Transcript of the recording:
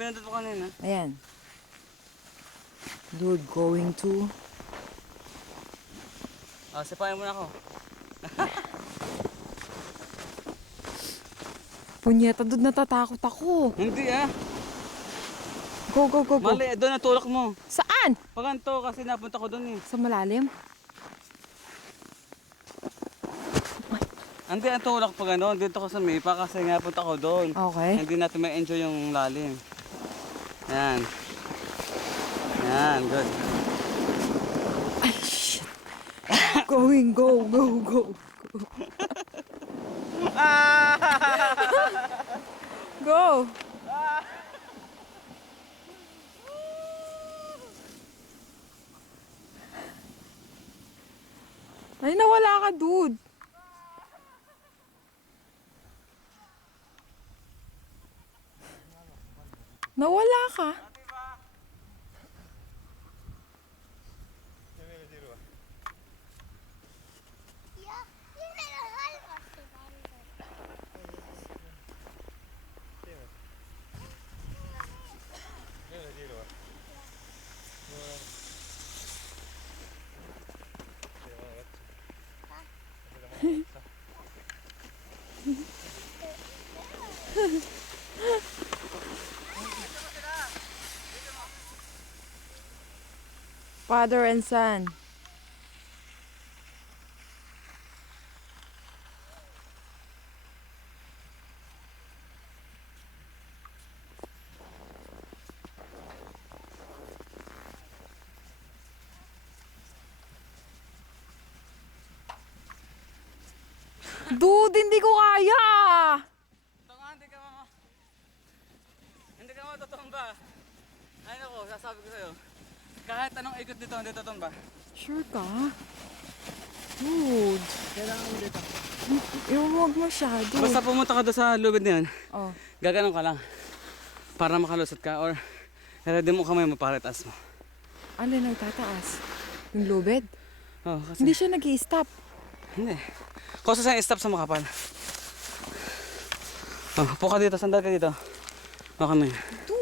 pinundot ko kanina. Ayan. Dude, going to... Sipahin mo na ako. Punyeta, dude, natatakot ako. Hindi Go, go, go, go. Mali, doon ang tulak mo. Saan? Paganto kasi napunta ko doon Sa malalim? Hindi, ang tulak pa gano'n. Dito ko sa Mipa kasi nga punta ko doon. Okay. Hindi natin may enjoy yung lalim. Yan. Yan, good. Ay, shit. Going, go, go, go. Go. Ay, nawala ka, dude. Nawala ka. Father and son. Dude, hindi ko kaya. Ito nga, hindi ka matutumba. Ayun ako, sasabi ko sa'yo. Kahit anong ikot dito, hindi tutumba. Sure ka? Dude. Kailangan mo dito. Huwag masyado. Basta pumunta ka doon sa lubid na yan, Oh. gaganon ka lang. Para makalusot ka or ready mo kamay mo para itaas mo. Ano nagtataas? Yung lubid? Oh, kasi... Hindi siya nag-i-stop. Hindi. Kasi sa stop sa makapal. Oh, po ka dito, sandal ka dito. Okay na yun. Dude.